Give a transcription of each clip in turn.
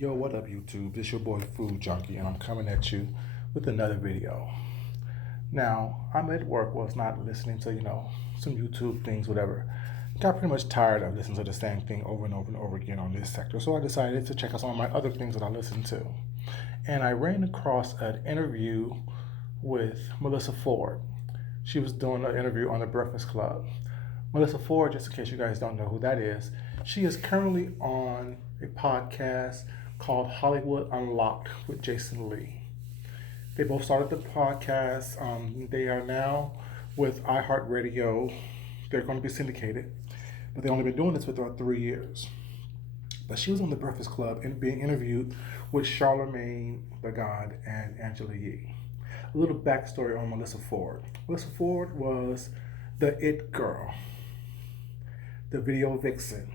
Yo, what up, YouTube? This your boy Food Junkie, and I'm coming at you with another video. Now, I'm at work, was not listening to, some YouTube things, whatever. Got pretty much tired of listening to the same thing over and over and over again on this sector, so I decided to check out some of my other things that I listen to. And I ran across an interview with Melissa Ford. She was doing an interview on the Breakfast Club. Melissa Ford, just in case you guys don't know who that is, she is currently on a podcast called Hollywood Unlocked with Jason Lee. They both started the podcast. They are now with iHeartRadio. They're going to be syndicated, but they've only been doing this for about 3 years. But she was on the Breakfast Club and being interviewed with Charlemagne the God and Angela Yee. A little backstory on Melissa Ford. Melissa Ford was the it girl, the video vixen.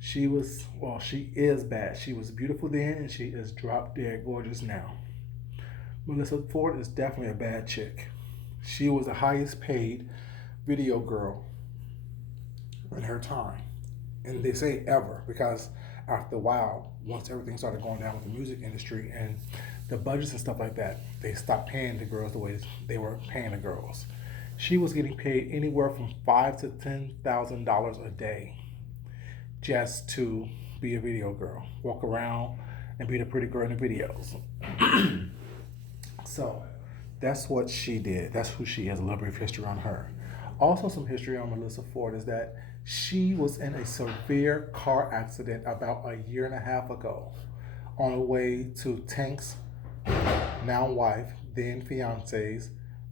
She is bad. She was beautiful then, and she is drop dead gorgeous now. Melissa Ford is definitely a bad chick. She was the highest paid video girl in her time. And they say ever, because after a while, once everything started going down with the music industry and the budgets and stuff like that, they stopped paying the girls the way they were paying the girls. She was getting paid anywhere from $5,000 to $10,000 a day just to be a video girl, walk around and be the pretty girl in the videos. So that's what she did. That's who she is. A little bit of history on her. Also, some history on Melissa Ford is that she was in a severe car accident about a year and a half ago on her way to Tank's now wife, then fiance's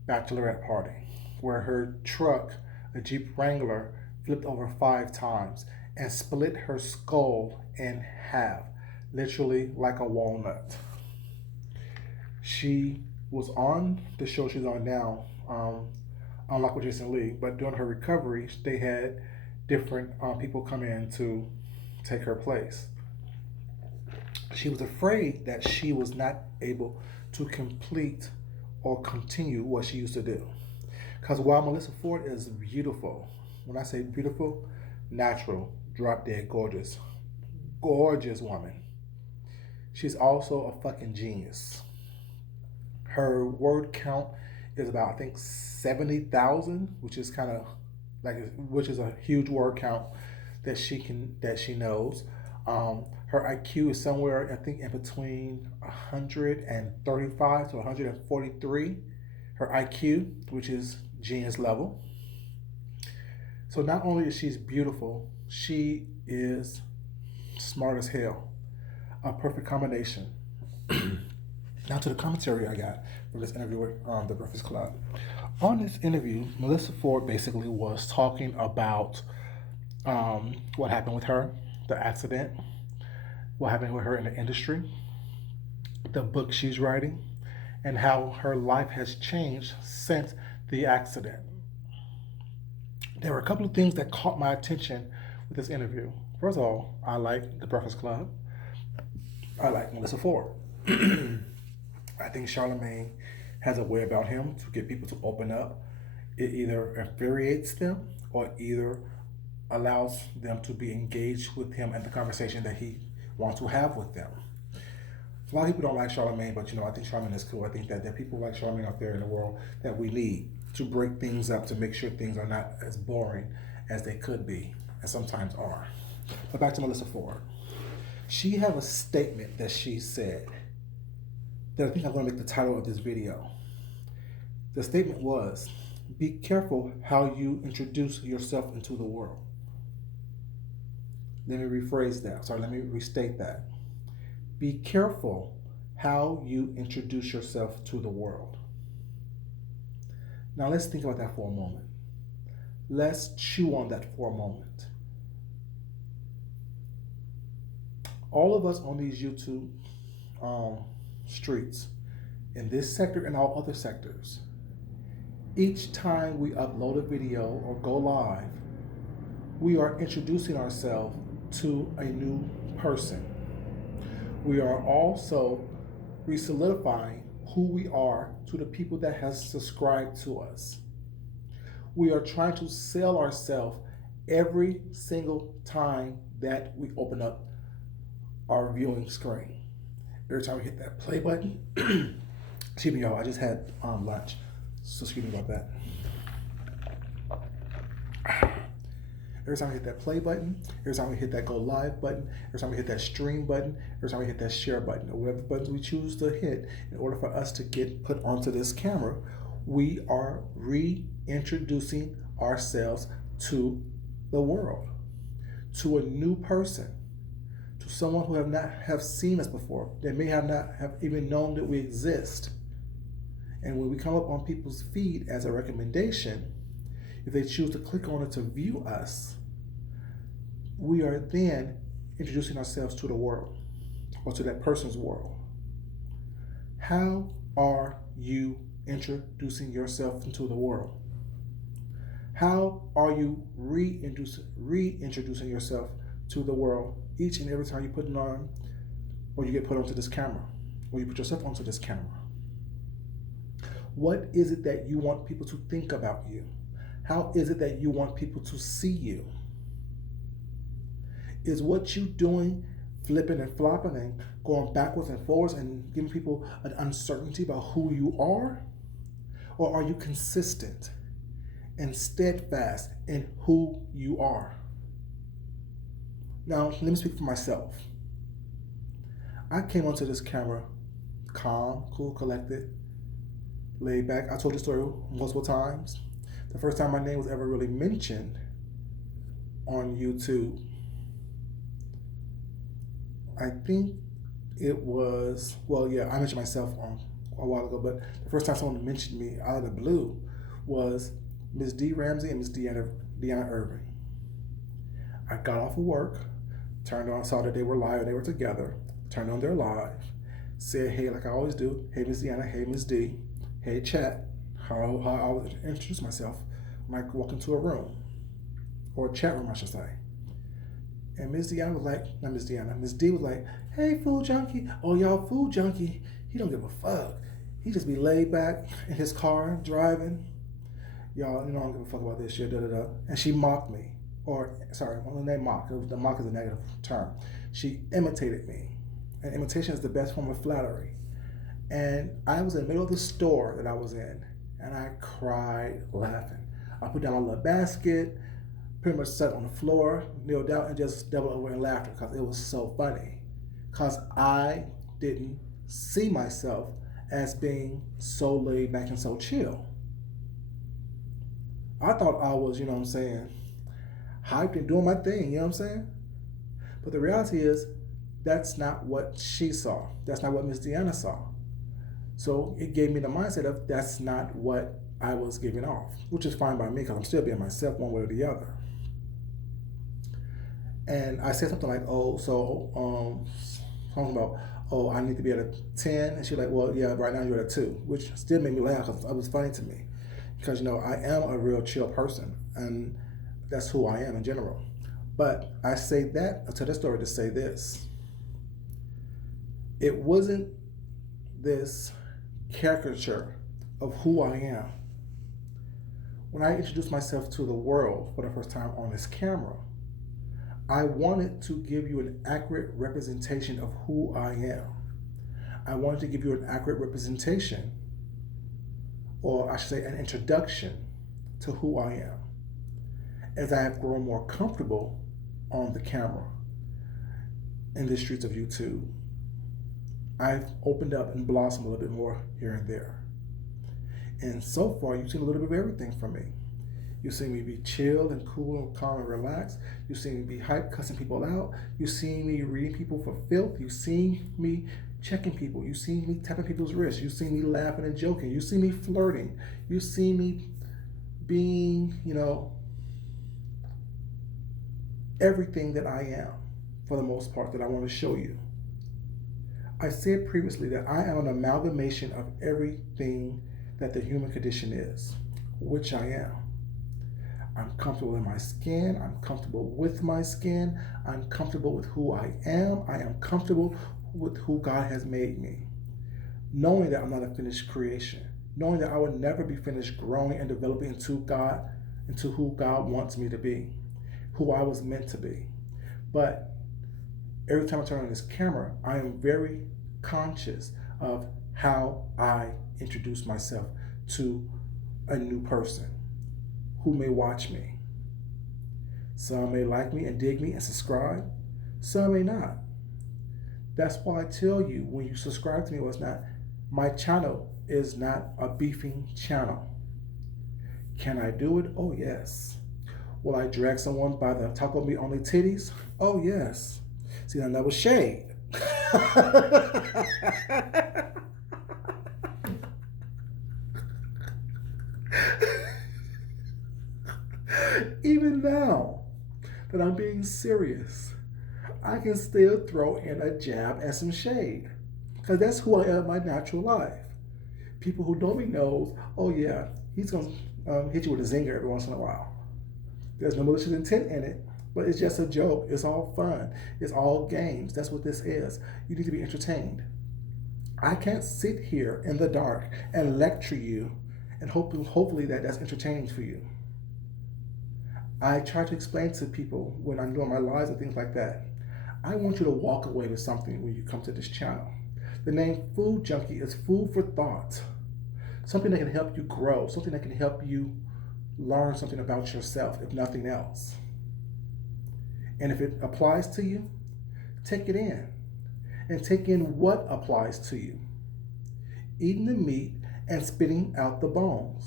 bachelorette party, where her truck, a Jeep Wrangler, flipped over 5 times and split her skull in half, literally like a walnut. She was on the show she's on now, Unlocked with Jason Lee, but during her recovery, they had different people come in to take her place. She was afraid that she was not able to complete or continue what she used to do. Because while Melissa Ford is beautiful, when I say beautiful, natural, drop dead gorgeous, gorgeous woman, she's also a fucking genius. Her word count is about, I think, 70,000, which is kind of which is a huge word count that she knows. Her IQ is somewhere, I think, in between 135 to 143. Her IQ, which is genius level. So not only is she beautiful, she is smart as hell. A perfect combination. Now to the commentary I got from this interview with the Breakfast Club. On this interview, Melissa Ford basically was talking about what happened with her, the accident, what happened with her in the industry, the book she's writing, and how her life has changed since the accident. There were a couple of things that caught my attention with this interview. First of all, I like the Breakfast Club. I like Melissa Ford. I think Charlemagne has a way about him to get people to open up. It either infuriates them or either allows them to be engaged with him and the conversation that he wants to have with them. A lot of people don't like Charlemagne, but I think Charlemagne is cool. I think that there are people like Charlemagne out there in the world that we need to break things up, to make sure things are not as boring as they could be, and sometimes are. But back to Melissa Ford. She has a statement that she said that I think I'm going to make the title of this video. The statement was, be careful how you introduce yourself into the world. Let me rephrase that. Let me restate that. Be careful how you introduce yourself to the world. Now let's think about that for a moment. Let's chew on that for a moment. All of us on these YouTube streets, in this sector and all other sectors, each time we upload a video or go live, we are introducing ourselves to a new person. We are also re-solidifying who we are to the people that has subscribed to us. We are trying to sell ourselves every single time that we open up our viewing screen. Every time we hit that play button, excuse me, y'all, I just had lunch, so excuse me about that. Every time we hit that play button, every time we hit that go live button, every time we hit that stream button, every time we hit that share button, or whatever buttons we choose to hit, in order for us to get put onto this camera, we are reintroducing ourselves to the world, to a new person, to someone who have not have seen us before. They may have not have even known that we exist. And when we come up on people's feed as a recommendation, if they choose to click on it to view us, we are then introducing ourselves to the world, or to that person's world. How are you introducing yourself into the world? How are you reintroducing yourself to the world each and every time you put it on, or you get put onto this camera, or you put yourself onto this camera? What is it that you want people to think about you? How is it that you want people to see you? Is what you doing flipping and flopping and going backwards and forwards and giving people an uncertainty about who you are? Or are you consistent and steadfast in who you are? Now, let me speak for myself. I came onto this camera calm, cool, collected, laid back. I told the story multiple times. The first time my name was ever really mentioned on YouTube, I think it was, well, yeah, I mentioned myself a while ago, but the first time someone mentioned me out of the blue was Ms. D. Ramsey and Ms. Deanna Irving. I got off of work, turned on, saw that they were live and they were together, turned on their live, said hey like I always do, hey Ms. Deanna, hey Ms. D, hey chat, how I would introduce myself when I walk into a room, or a chat room I should say. And Ms. Deanna was like, not Ms. Deanna, Ms. D was like, hey Food Junkie, oh y'all Food Junkie, he don't give a fuck. He just be laid back in his car driving. Y'all, I don't give a fuck about this shit, da da da. And she mocked me. Or, sorry, when they mock, the mock is a negative term. She imitated me. And imitation is the best form of flattery. And I was in the middle of the store that I was in, and I cried laughing. I put down my little basket, pretty much sat on the floor, kneeled down, and just doubled over in laughter because it was so funny. Because I didn't see myself as being so laid back and so chill. I thought I was, you know what I'm saying, hyped and doing my thing, you know what I'm saying? But the reality is, that's not what she saw. That's not what Miss Deanna saw. So it gave me the mindset of that's not what I was giving off, which is fine by me because I'm still being myself one way or the other. And I said something like, talking about, I need to be at a 10. And she's like, well, yeah, right now you're at a 2, which still made me laugh because it was funny to me. Because, I am a real chill person, and that's who I am in general. But I say that, I tell that story to say this. It wasn't this caricature of who I am. When I introduced myself to the world for the first time on this camera, I wanted to give you an accurate representation of who I am. I wanted to give you an accurate representation, or I should say an introduction to who I am. As I have grown more comfortable on the camera in the streets of YouTube, I've opened up and blossomed a little bit more here and there. And so far, you've seen a little bit of everything from me. You've seen me be chill and cool and calm and relaxed. You've seen me be hype, cussing people out. You've seen me reading people for filth. You've seen me checking people. You've seen me tapping people's wrists. You've seen me laughing and joking. You've seen me flirting. You've seen me being, everything that I am, for the most part, that I want to show you. I said previously that I am an amalgamation of everything that the human condition is, which I am. I'm comfortable in my skin. I'm comfortable with my skin. I'm comfortable with who I am. I am comfortable with who God has made me. Knowing that I'm not a finished creation. Knowing that I will never be finished growing and developing into who God wants me to be, who I was meant to be. But Every time I turn on this camera, I am very conscious of how I introduce myself to a new person who may watch me. Some may like me and dig me and subscribe, some may not. That's why I tell you, when you subscribe to me or it's not, my channel is not a beefing channel. Can I do it? Oh yes. Will I drag someone by the taco meat on their titties? Oh yes. See, now that was shade. Even now that I'm being serious, I can still throw in a jab and some shade. Because that's who I am in my natural life. People who know me knows, oh yeah, he's going to hit you with a zinger every once in a while. There's no malicious intent in it, but it's just a joke. It's all fun. It's all games. That's what this is. You need to be entertained. I can't sit here in the dark and lecture you and hopefully that's entertaining for you. I try to explain to people when I'm doing my lives and things like that. I want you to walk away with something when you come to this channel. The name Food Junkie is food for thought. Something that can help you grow, something that can help you learn something about yourself, if nothing else. And if it applies to you, take it in. And take in what applies to you. Eating the meat and spitting out the bones.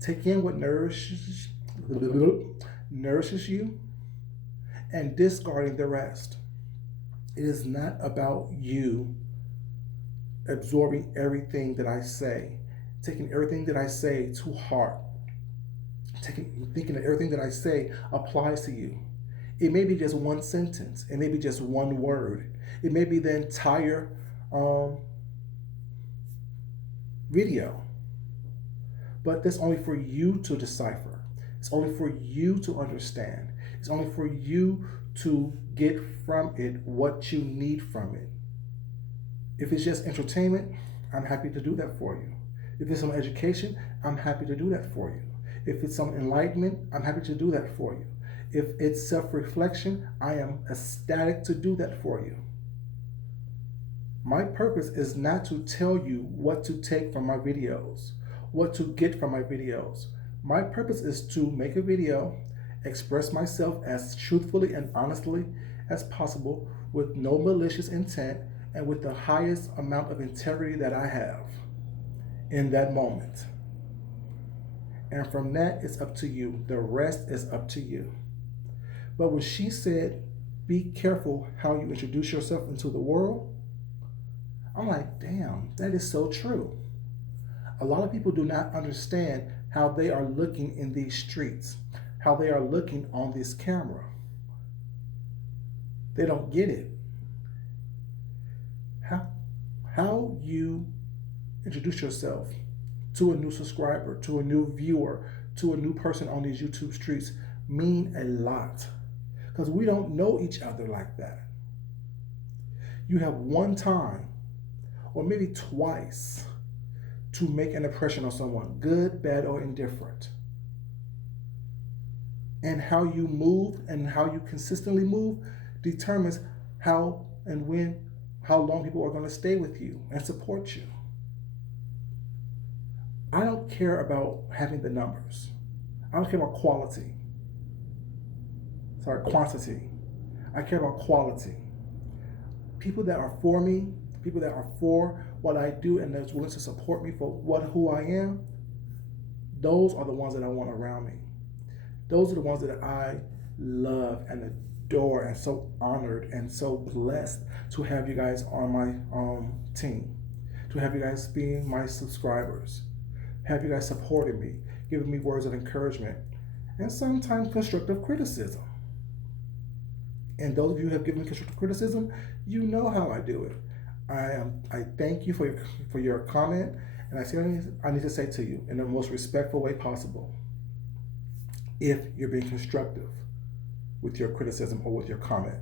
Take in what nourishes you and discarding the rest. It is not about you absorbing everything that I say, taking everything that I say to heart, thinking that everything that I say applies to you. It may be just one sentence. It may be just one word. It may be the entire video. But that's only for you to decipher. It's only for you to understand. It's only for you to get from it what you need from it. If it's just entertainment, I'm happy to do that for you. If it's some education, I'm happy to do that for you. If it's some enlightenment, I'm happy to do that for you. If it's self-reflection, I am ecstatic to do that for you. My purpose is not to tell you what to take from my videos, what to get from my videos. My purpose is to make a video, express myself as truthfully and honestly as possible with no malicious intent and with the highest amount of integrity that I have in that moment. And from that, it's up to you. The rest is up to you. But when she said, be careful how you introduce yourself into the world, I'm like, damn, that is so true. A lot of people do not understand how they are looking in these streets, how they are looking on this camera. They don't get it. How you introduce yourself to a new subscriber, to a new viewer, to a new person on these YouTube streets mean a lot. Because we don't know each other like that. You have one time, or maybe twice, to make an impression on someone, good, bad, or indifferent. And how you move and how you consistently move determines how and when, how long people are going to stay with you and support you. I don't care about having the numbers. I don't care about quantity. I care about quality. People that are for me, people that are for what I do and that's willing to support me for who I am, those are the ones that I want around me. Those are the ones that I love and adore and so honored and so blessed to have you guys on my team, to have you guys being my subscribers, have you guys supporting me, giving me words of encouragement, and sometimes constructive criticism. And those of you who have given me constructive criticism, you know how I do it. I thank you for your comment, and I need to say to you in the most respectful way possible, if you're being constructive with your criticism or with your comment.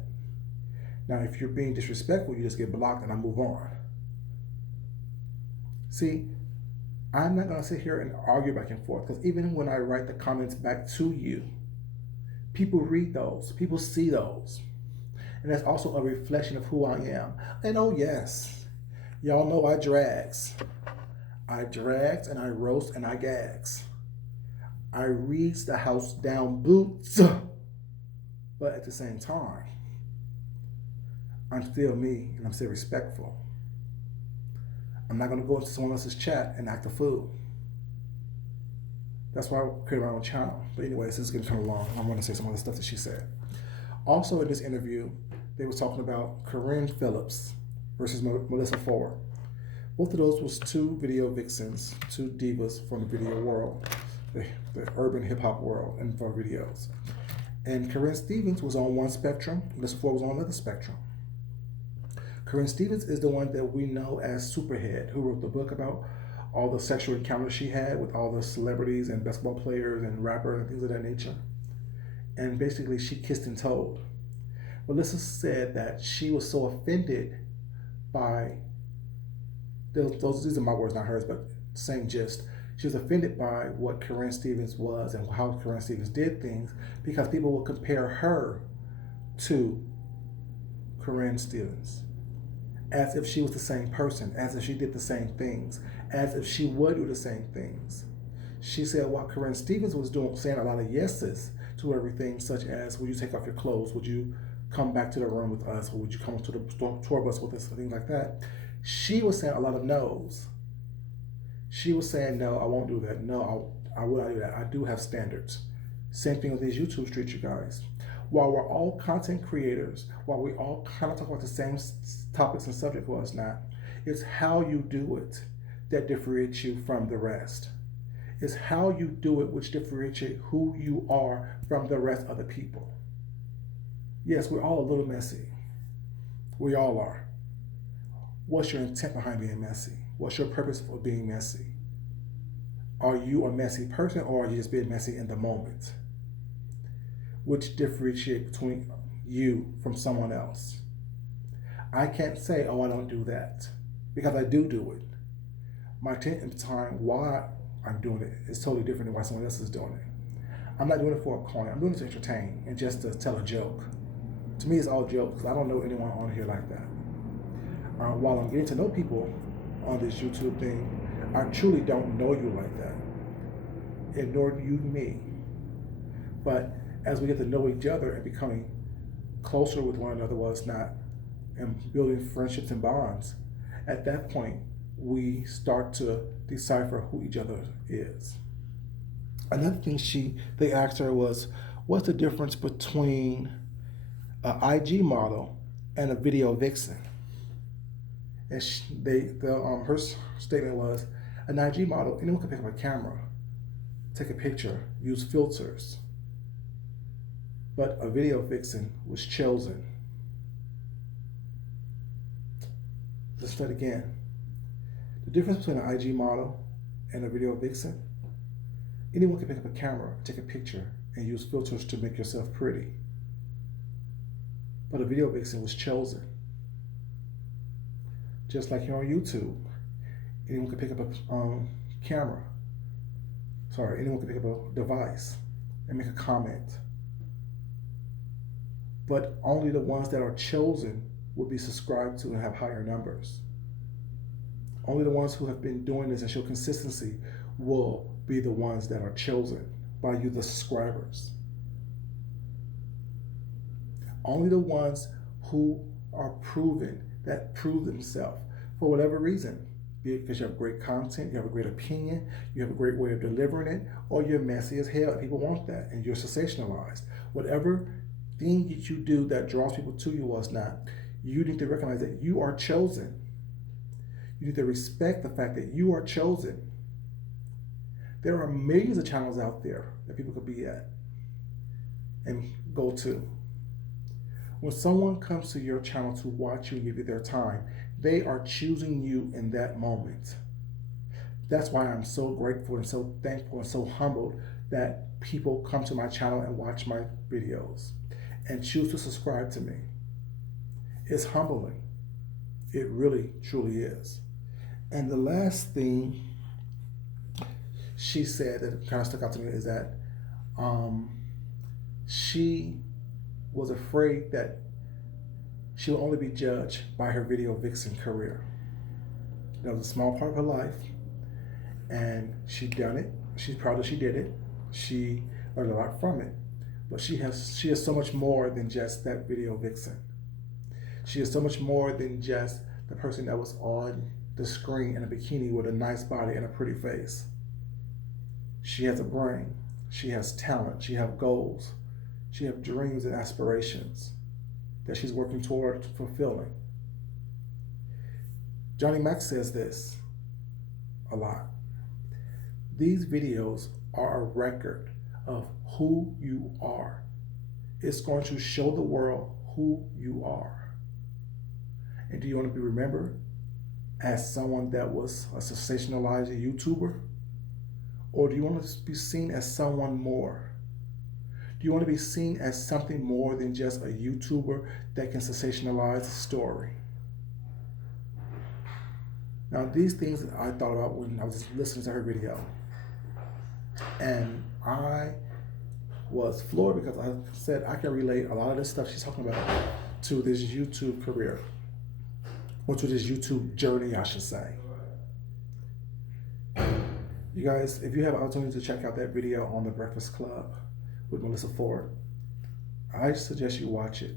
Now, if you're being disrespectful, you just get blocked and I move on. See, I'm not going to sit here and argue back and forth, because even when I write the comments back to you, people read those, people see those, And that's also a reflection of who I am. And oh yes, y'all know I drags. I drags and I roast and I gags. I reads the house down boots, but at the same time, I'm still me and I'm still respectful. I'm not gonna go into someone else's chat and act a fool. That's why I created my own channel. But anyways, this is getting kind of long. I want to say some of the stuff that she said. Also in this interview, they were talking about Corinne Phillips versus Melissa Ford. Both of those was two video vixens, two divas from the video world, the urban hip hop world, and for videos. And Corinne Stevens was on one spectrum, Melissa Ford was on another spectrum. Corinne Stevens is the one that we know as Superhead, who wrote the book about all the sexual encounters she had with all the celebrities and basketball players and rappers and things of that nature. And basically, she kissed and told. Melissa said that she was so offended by these are my words, not hers, but same gist. She was offended by what Corinne Stevens was and how Corinne Stevens did things because people would compare her to Corinne Stevens as if she was the same person, as if she did the same things, as if she would do the same things. She said what Corinne Stevens was doing, saying a lot of yeses to everything, such as, would you take off your clothes? Would you come back to the room with us? Or would you come to the tour bus with us? Things like that. She was saying a lot of no's. She was saying, no, I won't do that. No, I will not do that. I do have standards. Same thing with these YouTube streets, you guys. While we're all content creators, while we all kind of talk about the same topics and subject was not, it's how you do it that differentiates you from the rest. It's how you do it which differentiates who you are from the rest of the people. Yes, we're all a little messy. We all are. What's your intent behind being messy? What's your purpose for being messy? Are you a messy person or are you just being messy in the moment? Which differentiates between you from someone else? I can't say, oh, I don't do that, because I do it. My intent and time why I'm doing it is totally different than why someone else is doing it. I'm not doing it for a coin. I'm doing it to entertain and just to tell a joke. To me, it's all jokes because I don't know anyone on here like that. While I'm getting to know people on this YouTube thing, I truly don't know you like that, and nor do you me. But as we get to know each other and becoming closer with one another, was not, and building friendships and bonds, at that point, we start to decipher who each other is. Another thing they asked her was, what's the difference between an IG model and a video vixen? And her statement was, an IG model, anyone can pick up a camera, take a picture, use filters. But a video vixen was chosen. Let's start again. The difference between an IG model and a video vixen, anyone can pick up a camera, take a picture, and use filters to make yourself pretty. But a video vixen was chosen. Just like here on YouTube, anyone can pick up a camera. Anyone can pick up a device and make a comment. But only the ones that are chosen will be subscribed to and have higher numbers. Only the ones who have been doing this and show consistency will be the ones that are chosen by you, the subscribers. Only the ones who are proven, that prove themselves for whatever reason, be it because you have great content, you have a great opinion, you have a great way of delivering it, or you're messy as hell and people want that and you're sensationalized. Whatever thing that you do that draws people to you was not, you need to recognize that you are chosen. You need to respect the fact that you are chosen. There are millions of channels out there that people could be at and go to. When someone comes to your channel to watch you and give you their time, they are choosing you in that moment. That's why I'm so grateful and so thankful and so humbled that people come to my channel and watch my videos and choose to subscribe to me. It's humbling. It really, truly is. And the last thing she said that kind of stuck out to me is that she was afraid that she'll only be judged by her video vixen career. That was a small part of her life, and she done it. She's proud that she did it. She learned a lot from it. But she is so much more than just that video vixen. She is so much more than just the person that was on the screen in a bikini with a nice body and a pretty face. She has a brain. She has talent. She has goals. She has dreams and aspirations that she's working toward fulfilling. Johnny Mac says this a lot. These videos are a record of who you are. It's going to show the world who you are. And do you want to be remembered as someone that was a sensationalized YouTuber? Or do you want to be seen as someone more? Do you want to be seen as something more than just a YouTuber that can sensationalize a story? Now, these things I thought about when I was listening to her video. And I was floored because I said I can relate a lot of this stuff she's talking about to this YouTube career, or to this YouTube journey, I should say. You guys, if you have an opportunity to check out that video on The Breakfast Club with Melissa Ford, I suggest you watch it.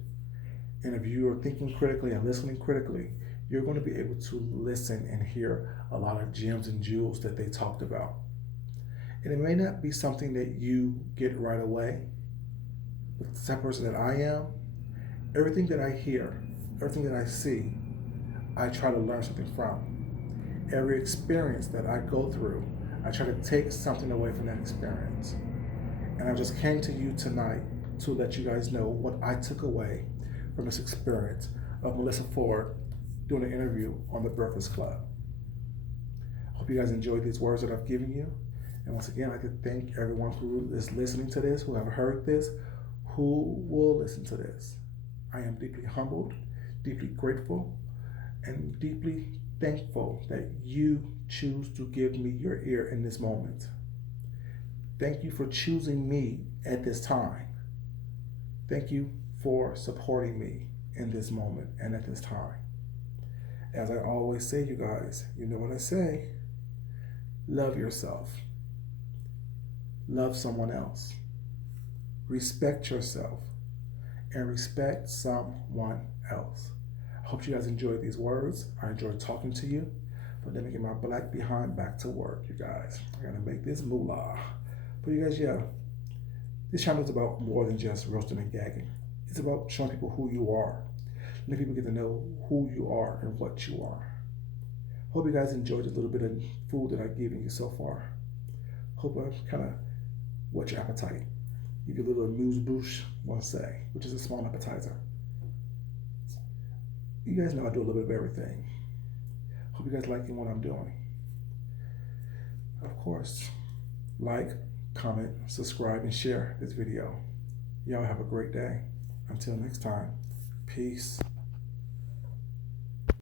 And if you are thinking critically and listening critically, you're going to be able to listen and hear a lot of gems and jewels that they talked about. And it may not be something that you get right away, but the type of person that I am, everything that I hear, everything that I see, I try to learn something from. Every experience that I go through, I try to take something away from that experience. And I just came to you tonight to let you guys know what I took away from this experience of Melissa Ford doing an interview on The Breakfast Club. I hope you guys enjoyed these words that I've given you. And once again, I'd like to thank everyone who is listening to this, who have heard this, who will listen to this. I am deeply humbled, deeply grateful, and deeply thankful that you choose to give me your ear in this moment. Thank you for choosing me at this time. Thank you for supporting me in this moment and at this time. As I always say, you guys, you know what I say. Love yourself. Love someone else. Respect yourself. And respect someone else. I hope you guys enjoyed these words. I enjoyed talking to you. But let me get my black behind back to work, you guys. I gotta make this moolah. But you guys, yeah, this channel is about more than just roasting and gagging. It's about showing people who you are. Letting people get to know who you are and what you are. Hope you guys enjoyed the little bit of food that I've given you so far. Hope I kind of whet your appetite. Give you a little amuse-bouche, I want to say, which is a small appetizer. You guys know I do a little bit of everything. Hope you guys liking what I'm doing. Of course, like, comment, subscribe, and share this video. Y'all have a great day. Until next time, peace.